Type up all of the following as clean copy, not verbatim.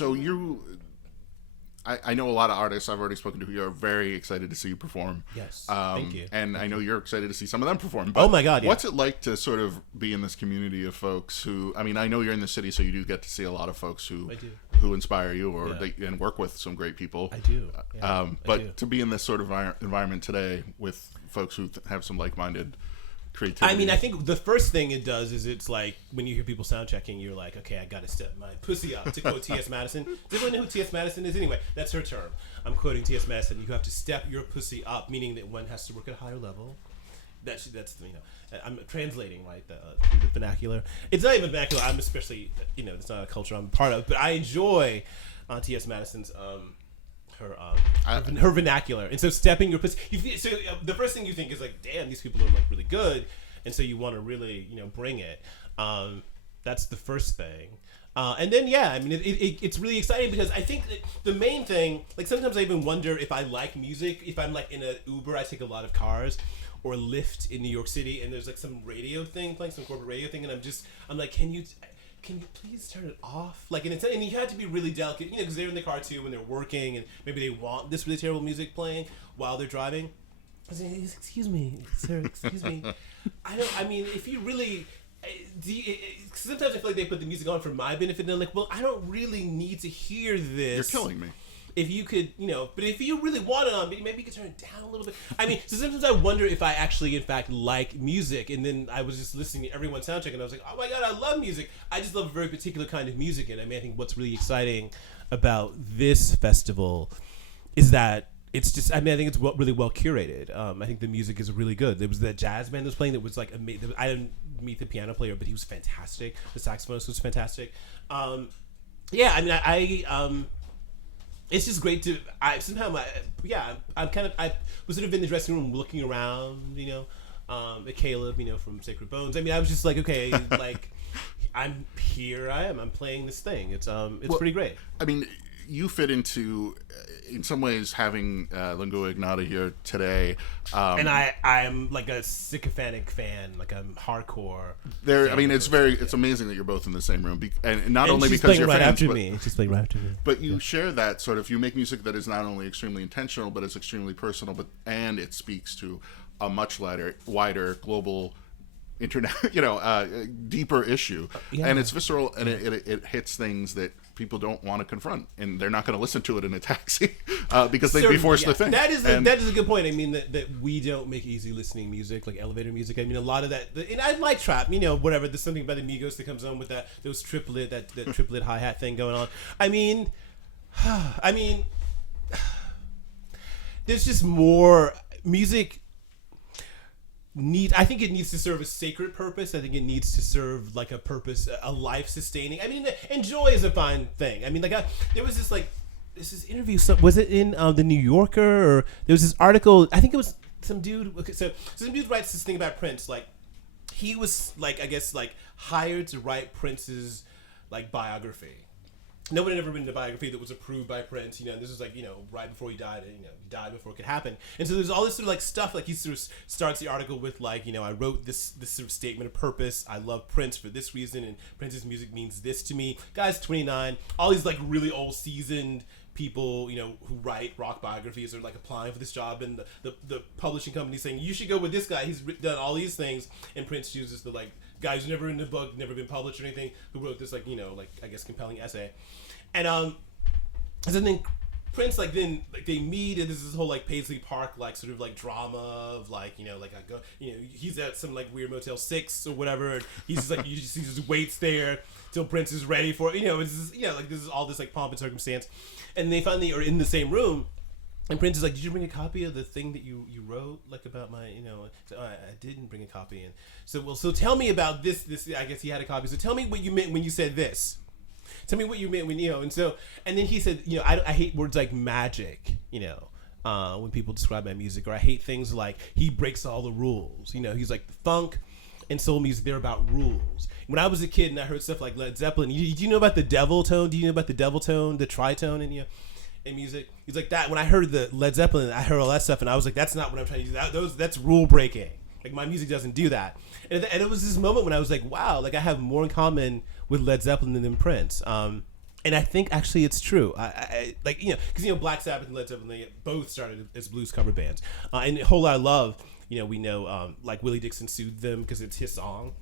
So I know a lot of artists I've already spoken to who are very excited to see you perform. Yes, thank you. And I know you're excited to see some of them perform. But oh my God! Yeah. What's it like to sort of be in this community of folks who? I mean, I know you're in the city, so you do get to see a lot of folks who inspire you, or and work with some great people. I do. Yeah, but to be in this sort of environment today with folks who have some like-minded creativity. I mean, I think the first thing it does is it's like when you hear people sound checking, you're like, okay, I got to step my pussy up, to quote T.S. Madison. Does everyone know who T.S. Madison is? Anyway, that's her term. I'm quoting T.S. Madison. You have to step your pussy up, meaning that one has to work at a higher level. That's I'm translating, right, the vernacular. It's not even vernacular. I'm especially, it's not a culture I'm a part of, but I enjoy T.S. Madison's her vernacular. And so stepping your pussy, the first thing you think is like, damn, these people are like really good, and so you want to really bring it. That's the first thing. And then it's really exciting because I think that the main thing, like sometimes I even wonder if I like music. If I'm like in an Uber, I take a lot of cars, or Lyft in New York City, and there's like some radio thing playing, some corporate radio thing, and I'm like, can you please turn it off? Like, and you have to be really delicate, because they're in the car too when they're working, and maybe they want this really terrible music playing while they're driving. I say, excuse me, sir, excuse me. If you really, sometimes I feel like they put the music on for my benefit, and they're like, well, I don't really need to hear this. You're killing me. If you could, but if you really want it on, maybe you could turn it down a little bit. So sometimes I wonder if I actually, in fact, like music. And then I was just listening to everyone's soundcheck, and I was like, oh my God, I love music. I just love a very particular kind of music. And I think what's really exciting about this festival is that it's just, I think it's really well curated. I think the music is really good. There was that jazz band that was playing that was like amazing. I didn't meet the piano player, but he was fantastic. The saxophonist was fantastic. It's just great to. I was sort of in the dressing room looking around, at Caleb, from Sacred Bones. I was just like, okay, like, I'm here. I'm playing this thing. It's pretty great. You fit into, in some ways, having Lingua Ignota here today. And I'm like a sycophantic fan. Like, I'm hardcore. It's amazing that you're both in the same room. And not only she's because you're right fans, after me. She's playing right after me. But you share that sort of, you make music that is not only extremely intentional, but it's extremely personal, and it speaks to a much wider global internet, deeper issue. And it's visceral, and it hits things that people don't want to confront, and they're not going to listen to it in a taxi because they'd be forced to think. That is a good point. That we don't make easy listening music, like elevator music. A lot of that, and I like trap, whatever. There's something about the Migos that comes on with that triplet hi-hat thing going on. There's just more music. I think it needs to serve a sacred purpose. I think it needs to serve like a purpose, a life-sustaining. And joy is a fine thing. There was this interview. Was it in the New Yorker, or there was this article? I think it was some dude. Okay, so some dude writes this thing about Prince. Like, he was hired to write Prince's biography. No one had ever written a biography that was approved by Prince, and this was right before he died, and he died before it could happen. And so there's all this sort of stuff, he sort of starts the article with I wrote this sort of statement of purpose. I love Prince for this reason, and Prince's music means this to me. Guy's 29. All these really old seasoned people, who write rock biographies are applying for this job, and the publishing company saying you should go with this guy. He's done all these things, and Prince chooses the guy who's never written a book, never been published or anything, who wrote this compelling essay. And so then Prince they meet, and there's this whole Paisley Park sort of drama of I go, he's at some weird Motel 6 or whatever, and he's just he just waits there till Prince is ready for it. It's just, this is all this pomp and circumstance, and they finally are in the same room. And Prince is like, did you bring a copy of the thing that you wrote, about my, So, I didn't bring a copy. And so tell me about this, I guess he had a copy. So tell me what you meant when you said this. Tell me what you meant when, and then he said, I hate words like magic, when people describe my music, or I hate things like he breaks all the rules. He's like, funk and soul music, they're about rules. When I was a kid and I heard stuff like Led Zeppelin, do you know about the devil tone? Do you know about the devil tone, the tritone, and in music? He's like that. When I heard the Led Zeppelin, I heard all that stuff, and I was like, that's not what I'm trying to do. That's rule breaking. My music doesn't do that. And it was this moment when I was like, wow, I have more in common with Led Zeppelin than Prince. And I think actually it's true. I like, because Black Sabbath and Led Zeppelin, they both started as blues cover bands, and Whole Lotta Love. We know like Willie Dixon sued them because it's his song,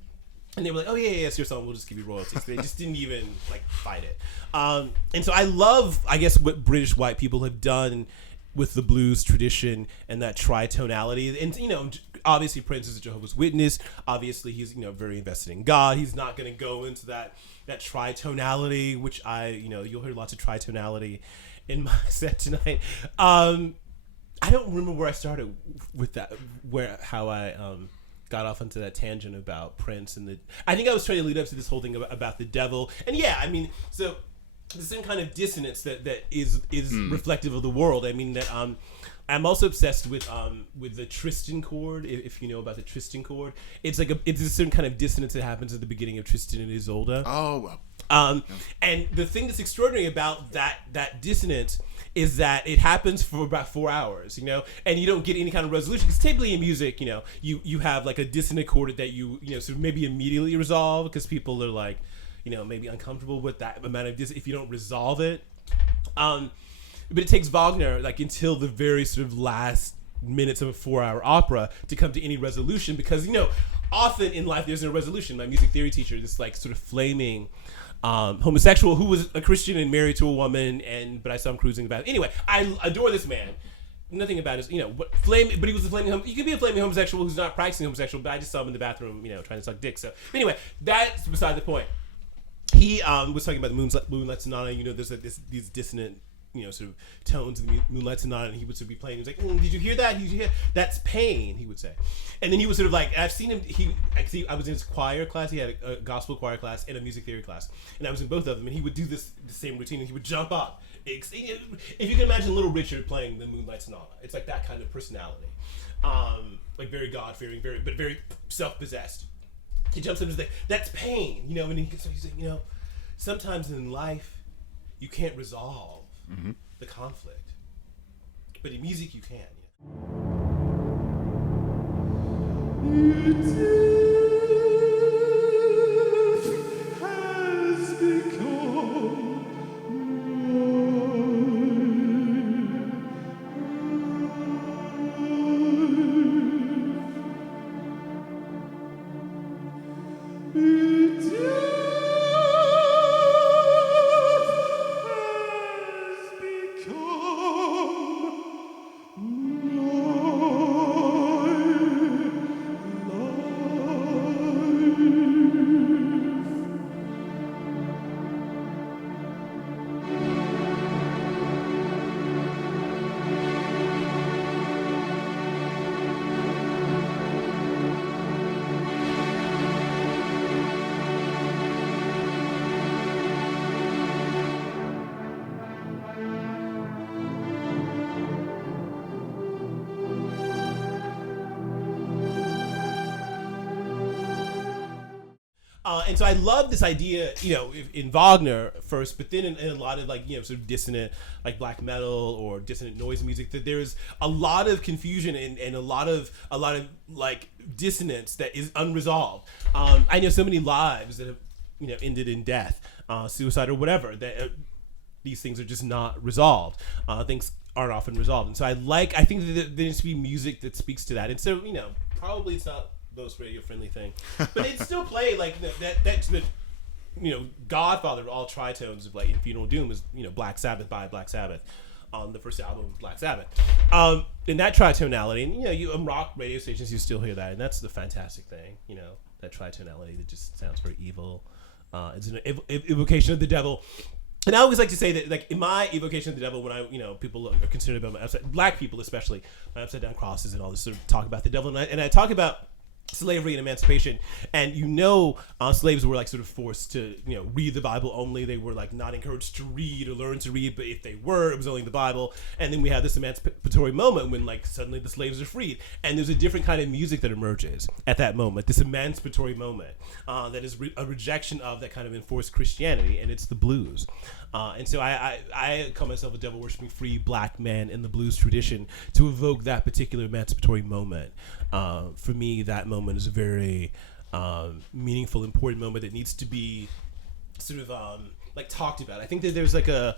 and they were like, "Oh yeah, it's your song. We'll just give you royalties." They just didn't even like fight it. And so I love, I guess, what British white people have done with the blues tradition and that tritonality. And obviously Prince is a Jehovah's Witness. Obviously he's very invested in God. He's not going to go into that tritonality, which you'll hear lots of tritonality in my set tonight. I don't remember where I started with that, how I got off onto that tangent about Prince I think I was trying to lead up to this whole thing about the devil. And so the same kind of dissonance that is reflective of the world. I mean that I'm also obsessed with the Tristan chord. If you know about the Tristan chord, it's a certain kind of dissonance that happens at the beginning of Tristan and Isolde. Oh, and the thing that's extraordinary about that dissonance is that it happens for about 4 hours, and you don't get any kind of resolution. Because typically in music, you have like a dissonant chord that you sort of maybe immediately resolve because people are like, maybe uncomfortable with that amount of dissonance if you don't resolve it. But it takes Wagner like until the very sort of last minutes of a 4-hour opera to come to any resolution, because often in life there's no resolution. My music theory teacher, this like sort of flaming homosexual who was a Christian and married to a woman, but I saw him cruising about. Anyway, I adore this man. Nothing about his, but he was a flaming. You could be a flaming homosexual who's not practicing homosexual, but I just saw him in the bathroom, trying to suck dick. So anyway, that's beside the point. He was talking about the Moonlight Sonata. There's these dissonant, sort of tones in the Moonlight Sonata, and he would sort of be playing. He was like, "Did you hear that? Did you hear that's pain?" He would say, and then he was sort of like, I've seen him. I was in his choir class. He had a gospel choir class and a music theory class, and I was in both of them. And he would do the same routine, and he would jump up. If you can imagine Little Richard playing the Moonlight Sonata, it's like that kind of personality, like very God-fearing, very self-possessed. He jumps up and he's like, "That's pain," and he's like, sometimes in life you can't resolve the conflict, but in music you can. Has become and so I love this idea, in Wagner first, but then in a lot of like, sort of dissonant, like black metal or dissonant noise music, that there's a lot of confusion and a lot of like dissonance that is unresolved. I know so many lives that have, ended in death, suicide or whatever, that these things are just not resolved. Things aren't often resolved. And so I think that there needs to be music that speaks to that. And so, probably it's not most radio friendly thing, but it's still played like that's the godfather of all tritones of like in Funeral Doom is Black Sabbath by Black Sabbath on the first album Black Sabbath, and that tritonality, and you on rock radio stations you still hear that, and that's the fantastic thing, that tritonality that just sounds very evil. It's an evocation of the devil. And I always like to say that, like, in my evocation of the devil, when I, people are concerned about my black people especially, my upside down crosses and all this sort of talk about the devil, and I talk about slavery and emancipation, and slaves were like sort of forced to read the Bible only. They were like not encouraged to read or learn to read, but if they were, it was only the Bible. And then we have this emancipatory moment when like suddenly the slaves are freed, and there's a different kind of music that emerges at that moment, this emancipatory moment that is a rejection of that kind of enforced Christianity, and it's the blues. And so I call myself a devil worshipping free black man in the blues tradition to evoke that particular emancipatory moment. For me, that moment is a very meaningful, important moment that needs to be sort of like talked about. I think that there's like a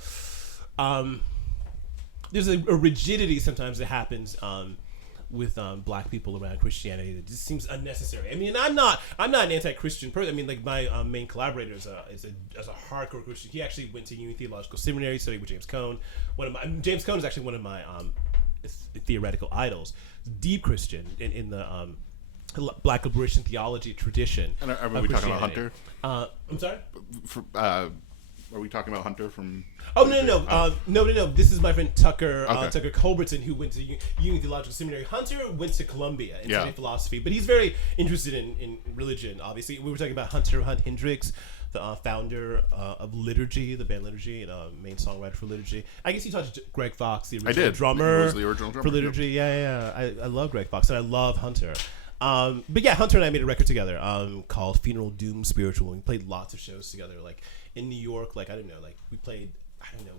there's a rigidity sometimes that happens with black people around Christianity that just seems unnecessary. I mean, I'm not an anti-Christian person. I mean, like my main collaborator is a hardcore Christian. He actually went to Union Theological Seminary, studied with James Cone. James Cone is actually one of my theoretical idols. Deep Christian in the Black liberation theology tradition. And are we talking about Hunter? I'm sorry. Are we talking about Hunter from? Oh no! This is my friend Tucker Tucker Culbertson, who went to Union Theological Seminary. Hunter went to Columbia and studied philosophy, but he's very interested in religion. Obviously, we were talking about Hunter Hunt Hendricks, the founder of Liturgy, the band Liturgy, and main songwriter for Liturgy. I guess you talked to Greg Fox, the original drummer. He was the original drummer for Liturgy. Yep. Yeah. I love Greg Fox and I love Hunter. But yeah, Hunter and I made a record together called Funeral Doom Spiritual. We played lots of shows together, like in New York. Like we played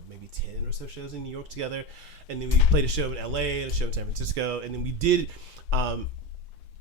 maybe 10 or so shows in New York together, and then we played a show in LA and a show in San Francisco, and then we did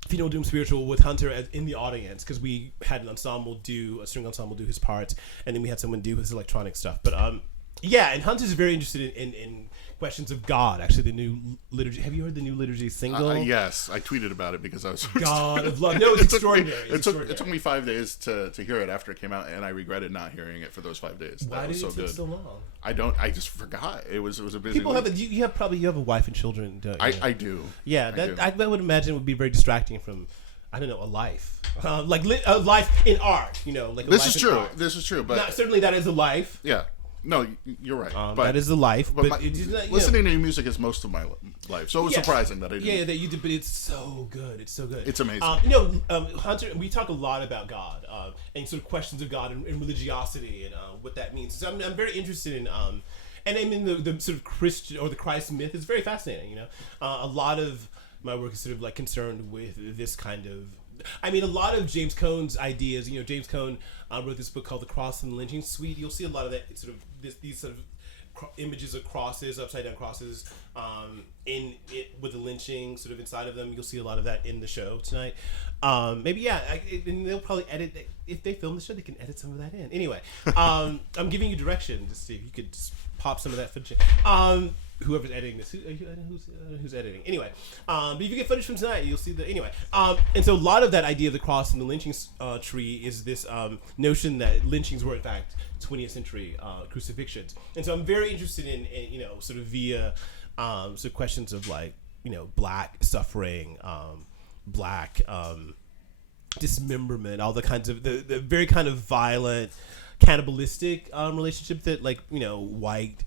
Funeral Doom Spiritual with Hunter in the audience because we had a string ensemble do his parts, and then we had someone do his electronic stuff. But and Hunter's very interested in questions of God. Actually, the new Liturgy. Have you heard the new Liturgy single? Yes, I tweeted about it because I was God of Love. No, it's extraordinary. It took me 5 days to hear it after it came out, and I regretted not hearing it for those 5 days. Why did it take so long? I just forgot. It was a busy. People week. You have a wife and children. Don't you? I do. Yeah, I would imagine it would be very distracting from. I don't know, a life, like a life in art. Like this is true. This is true, but certainly that is a life. Yeah. No, you're right. But that is the life. But listening to your music is most of my life, so it was surprising that I didn't. Yeah, that you did. But it's so good. It's so good. It's amazing. Hunter, we talk a lot about God and sort of questions of God and religiosity and what that means. So I'm very interested in. And I mean the sort of Christian or the Christ myth is very fascinating. A lot of my work is sort of like concerned with this kind of. I mean, a lot of James Cone's ideas. James Cone wrote this book called The Cross and the Lynching Suite. You'll see a lot of that sort of these sort of images of crosses, upside down crosses, in it with the lynching sort of inside of them. You'll see a lot of that in the show tonight. And they'll probably edit if they film the show. They can edit some of that in. Anyway, I'm giving you direction to see if you could just pop some of that footage. Whoever's editing this, who's editing? Anyway, but if you get footage from tonight, you'll see and so a lot of that idea of the cross and the lynching tree is this notion that lynchings were in fact 20th century crucifixions, and so I'm very interested in sort of via sort of questions of like black suffering, black dismemberment, all the kinds of the very kind of violent, cannibalistic relationship that white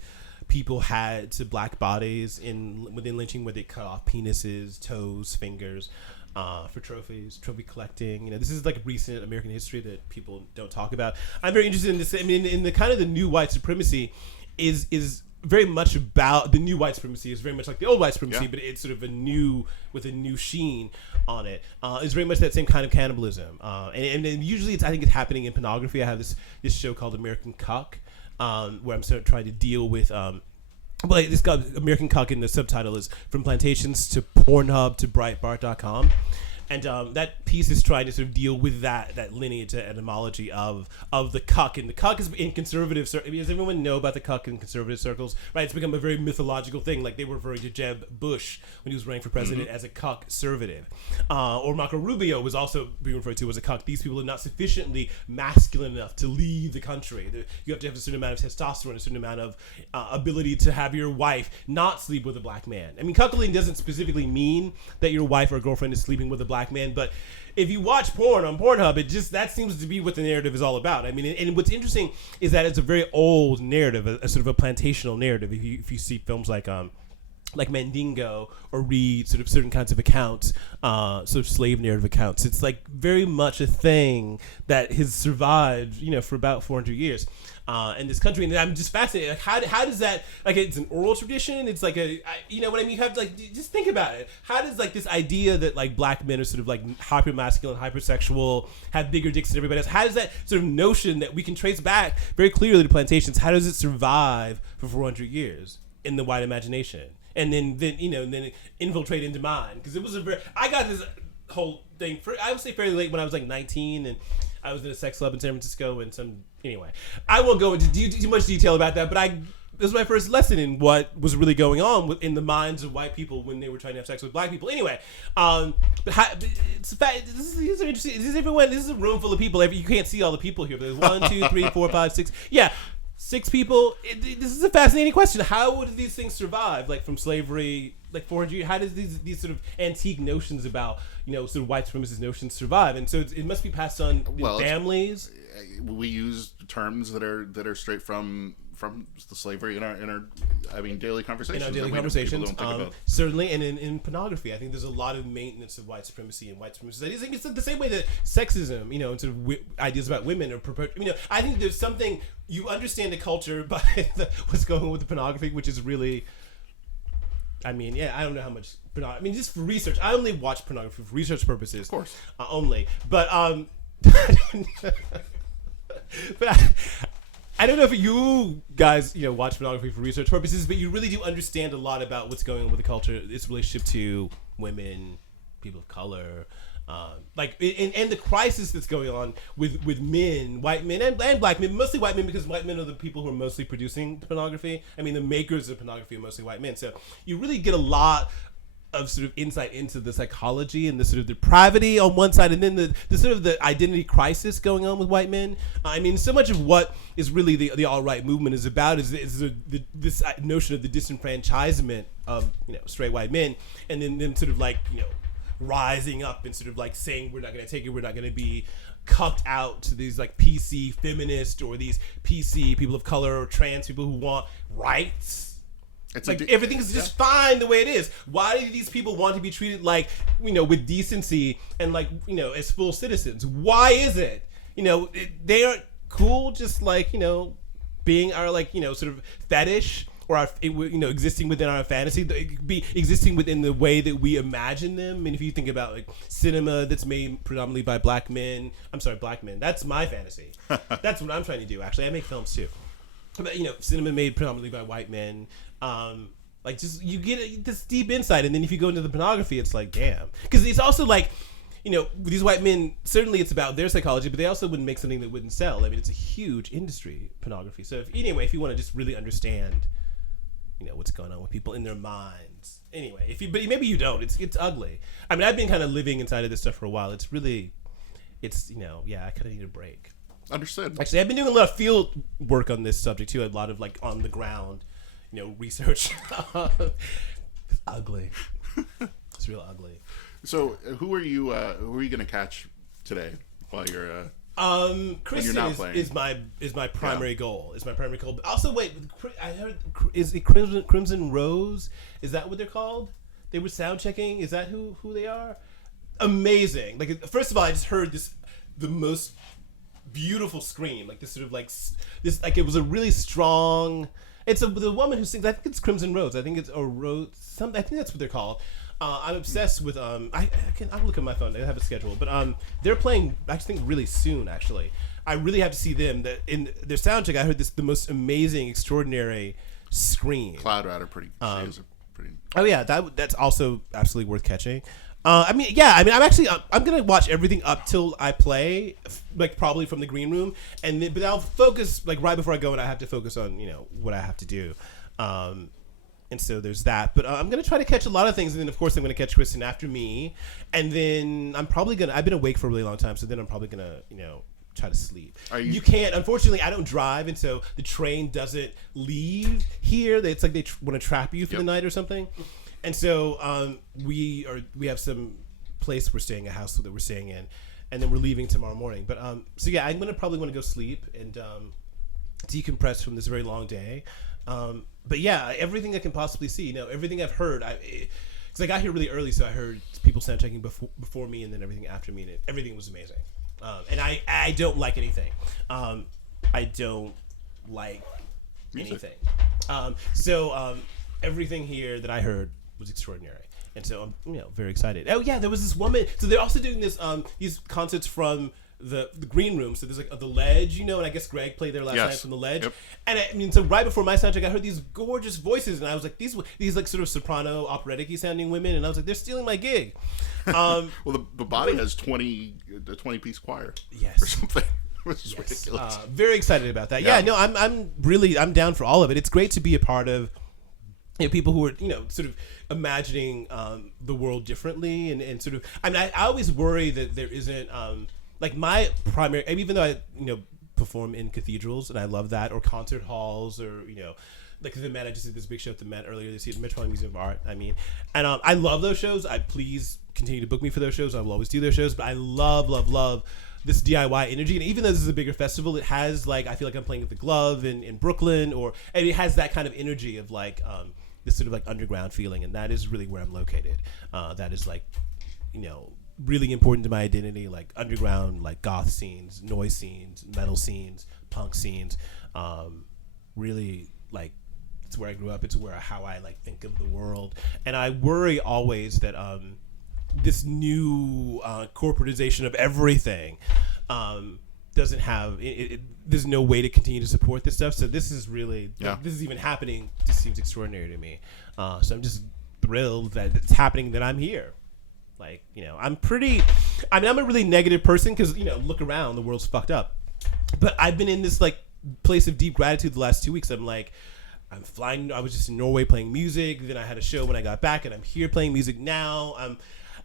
people had to black bodies within lynching, where they cut off penises, toes, fingers for trophy collecting. This is like recent American history that people don't talk about. I'm very interested in this. I mean, in the kind of the new white supremacy is very much about the new white supremacy is very much like the old white supremacy, but it's sort of with a new sheen on it. It's very much that same kind of cannibalism. And usually I think it's happening in pornography. I have this show called American Cuck, where I'm sort of trying to deal with this guy, American Cuck, and the subtitle is From Plantations to Pornhub to Breitbart.com. And that piece is trying to sort of deal with that lineage, that etymology of the cuck. And the cuck is in conservative circles. Does everyone know about the cuck in conservative circles? Right, it's become a very mythological thing. Like they were referring to Jeb Bush when he was running for president as a cuck-servative. Or Marco Rubio was also being referred to as a cuck. These people are not sufficiently masculine enough to leave the country. You have to have a certain amount of testosterone, a certain amount of ability to have your wife not sleep with a black man. I mean, cuckolding doesn't specifically mean that your wife or girlfriend is sleeping with a black man, but if you watch porn on Pornhub, that seems to be what the narrative is all about. I mean, and what's interesting is that it's a very old narrative, a sort of a plantational narrative. If you see films like Mandingo, or read sort of certain kinds of accounts, sort of slave narrative accounts, it's like very much a thing that has survived, for about 400 years. In this country, and I'm just fascinated. Like, how does that, like, it's an oral tradition? It's like you know what I mean? You have to, like, just think about it. How does, like, this idea that, like, black men are sort of, like, hyper-masculine, hypersexual, have bigger dicks than everybody else, how does that sort of notion that we can trace back very clearly to plantations, how does it survive for 400 years in the white imagination? And then infiltrate into mine? Because it was I got this whole thing, I would say fairly late, when I was, like, 19, and I was in a sex club in San Francisco, and some Anyway, I won't go into too much detail about that, but this was my first lesson in what was really going on in the minds of white people when they were trying to have sex with black people. Anyway, it's a fact. These are interesting. This is a room full of people. You can't see all the people here. But there's 1, 2, 3, 4, 5, 6. Yeah, 6 people. This is a fascinating question. How would these things survive, like from slavery, like 400 years? How does these sort of antique notions about sort of white supremacist notions survive? And so it must be passed on in families. We use terms that are straight from the slavery in our daily conversations. In our daily conversations, certainly, and in pornography, I think there's a lot of maintenance of white supremacy and white supremacist ideas. It's the same way that sexism, and sort of ideas about women are I think there's something you understand the culture by what's going on with the pornography, which is really. I don't know how much. Just for research, I only watch pornography for research purposes, of course, only. But but I don't know if you guys, watch pornography for research purposes, but you really do understand a lot about what's going on with the culture, its relationship to women, people of color, and the crisis that's going on with men, white men and black men, mostly white men, because white men are the people who are mostly producing pornography. The makers of pornography are mostly white men. So you really get a lot of sort of insight into the psychology and the sort of depravity on one side, and then the sort of the identity crisis going on with white men. So much of what is really the alt-right movement is about is this notion of the disenfranchisement of straight white men, and then them sort of rising up and sort of saying we're not going to take it, we're not going to be cucked out to these PC feminists or these PC people of color or trans people who want rights. It's everything's just fine the way it is. Why do these people want to be treated with decency and as full citizens? Why is it? They aren't cool just being our sort of fetish or our existing within our fantasy, be existing within the way that we imagine them. And if you think about cinema that's made predominantly by black men, that's my fantasy. That's what I'm trying to do. Actually, I make films too. But cinema made predominantly by white men. Just you get this deep insight, and then if you go into the pornography, it's damn, because it's also these white men, certainly it's about their psychology, but they also wouldn't make something that wouldn't sell. It's a huge industry, pornography. So if you want to just really understand what's going on with people in their minds, but maybe you don't, it's ugly. I've been kind of living inside of this stuff for a while. It's really I kind of need a break. Understood. Actually, I've been doing a lot of field work on this subject too, a lot of on the ground research. It's ugly. It's real ugly. So, who are you going to catch today while you're Kristen playing? is my primary goal. Is my primary goal. But also, wait, I heard, is it Crimson Rose? Is that what they're called? They were sound checking. Is that who they are? Amazing. First of all, I just heard the most beautiful scream, this sort of this it was a really strong. It's the woman who sings. I think it's Crimson Rose. I think it's a Rose. I think that's what they're called. I'm obsessed with. I'll look at my phone. I have a schedule, but they're playing. I think really soon. Actually, I really have to see them. That in their soundtrack, I heard the most amazing, extraordinary scream. Cloud Rider, pretty. Oh yeah, that's also absolutely worth catching. I'm gonna watch everything up till I play, probably from the green room, but I'll focus right before I go, and I have to focus on what I have to do, and so there's that. But I'm gonna try to catch a lot of things, and then of course I'm gonna catch Kristen after me, and then I'm probably gonna. I've been awake for a really long time, so then I'm probably gonna try to sleep. You can't. Unfortunately, I don't drive, and so the train doesn't leave here. It's they want to trap you for the night or something. And so we have some place we're staying, a house that we're staying in, and then we're leaving tomorrow morning. But I'm probably want to go sleep and decompress from this very long day. But everything I can possibly see, everything I've heard, because I got here really early, so I heard people sound checking before me and then everything after me, and everything was amazing. And I don't like anything. I don't like anything. So everything here that I heard was extraordinary, and so I'm very excited. Oh yeah, there was this woman. So they're also doing this these concerts from the green room. So there's the Ledge, and I guess Greg played there last night from the Ledge. Yep. And so right before my soundtrack, I heard these gorgeous voices, and I was like, these sort of soprano operatic-y sounding women, and I was like, they're stealing my gig. Well, the body has a 20-piece choir. Yes. Or something. which is ridiculous. Very excited about that. Yeah. Yeah, no, I'm down for all of it. It's great to be a part of, people who are, sort of imagining the world differently and sort of. I mean, I always worry that there isn't like my primary. Even though I perform in cathedrals and I love that, or concert halls, or like the Met. I just did this big show at the Met earlier this year, the Metropolitan Museum of Art. I mean, and I love those shows. Please continue to book me for those shows. I will always do those shows. But I love this DIY energy, and even though this is a bigger festival, it has like, I feel like I'm playing at the Glove in Brooklyn, and it has that kind of energy of like this sort of like underground feeling, and that is really where I'm located. That is like, really important to my identity, like underground, like goth scenes, noise scenes, metal scenes, punk scenes. Really, like, it's where I grew up. It's how I like think of the world, and I worry always that this new corporatization of everything doesn't have there's no way to continue to support this stuff. So this is really this is even happening. Just seems extraordinary to me. So I'm just thrilled that it's happening, that I'm here. Like, I'm a really negative person because look around, the world's fucked up. But I've been in this like place of deep gratitude the last 2 weeks. I'm flying. I was just in Norway playing music. Then I had a show when I got back, and I'm here playing music now.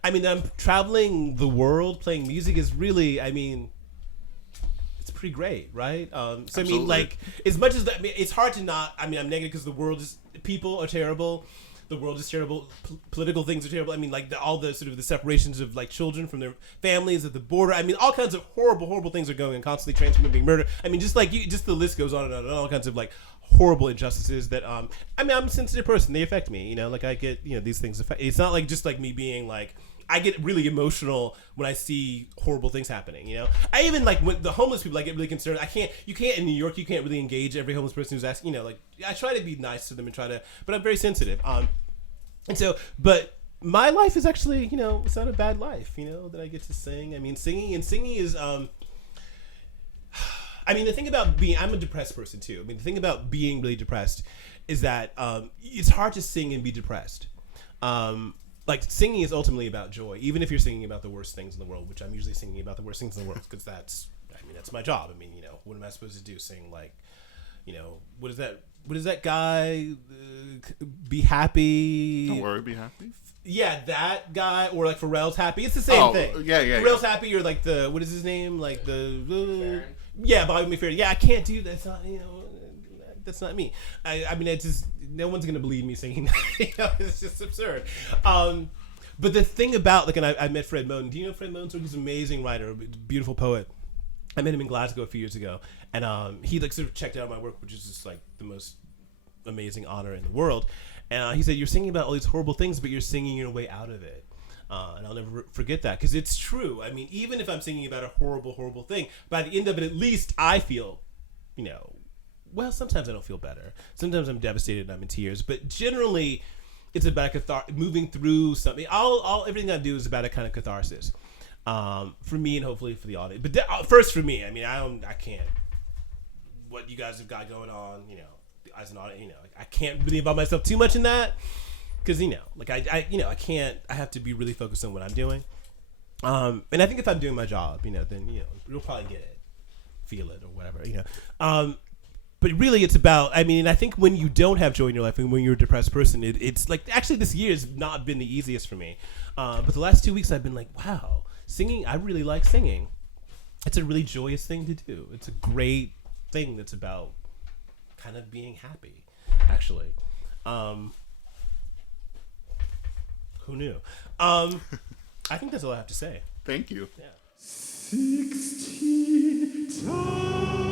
I'm traveling the world playing music is really, it's pretty great, right? So Absolutely. I mean, like, as much as that, it's hard to not. I'm negative because the world is, people are terrible. The world is terrible. Political things are terrible. Like all the sort of the separations of like children from their families at the border. All kinds of horrible things are going on. Constantly trans women being murdered. Just the list goes on and on and on. All kinds of like horrible injustices that I'm a sensitive person. They affect me. Like I get these things affect. It's not like just like me being like. I get really emotional when I see horrible things happening. I even like when the homeless people, I get really concerned. You can't in New York. You can't really engage every homeless person who's asking. Like I try to be nice to them and but I'm very sensitive. And so, but my life is actually, it's not a bad life. That I get to sing. Singing is. The thing about being, I'm a depressed person too. The thing about being really depressed is that it's hard to sing and be depressed. Like singing is ultimately about joy, even if you're singing about the worst things in the world, which I'm usually singing about the worst things in the world because that's my job. What am I supposed to do? Sing like, what is that guy? Be happy. Don't worry, be happy. Yeah, that guy, or like Pharrell's happy. It's the same thing. Yeah. Pharrell's happy, or like what is his name? Like Bobby McFerrin. Yeah, I can't do that. It's not, that's not me. It's just, no one's gonna believe me singing that. It's just absurd. But the thing about like, and I met Fred Moten. Do you know Fred Moten? He's an amazing writer, a beautiful poet. I met him in Glasgow a few years ago, and he like sort of checked out my work, which is just like the most amazing honor in the world. And he said, "You're singing about all these horrible things, but you're singing your way out of it." And I'll never forget that because it's true. Even if I'm singing about a horrible thing, by the end of it, at least I feel, well, sometimes I don't feel better. Sometimes I'm devastated and I'm in tears. But generally, it's about moving through something. Everything I do is about a kind of catharsis. For me and hopefully for the audience. But first for me, I can't. What you guys have got going on, as an audience, I can't really involve myself too much in that because I can't. I have to be really focused on what I'm doing. And I think if I'm doing my job, then you'll probably get it, feel it, or whatever, But really, it's about. And I think when you don't have joy in your life, and when you're a depressed person, it's like actually this year has not been the easiest for me. But the last 2 weeks, I've been like, wow. Singing, I really like singing. It's a really joyous thing to do. It's a great thing that's about kind of being happy, actually. Who knew? I think that's all I have to say. Thank you. Yeah. 16 times.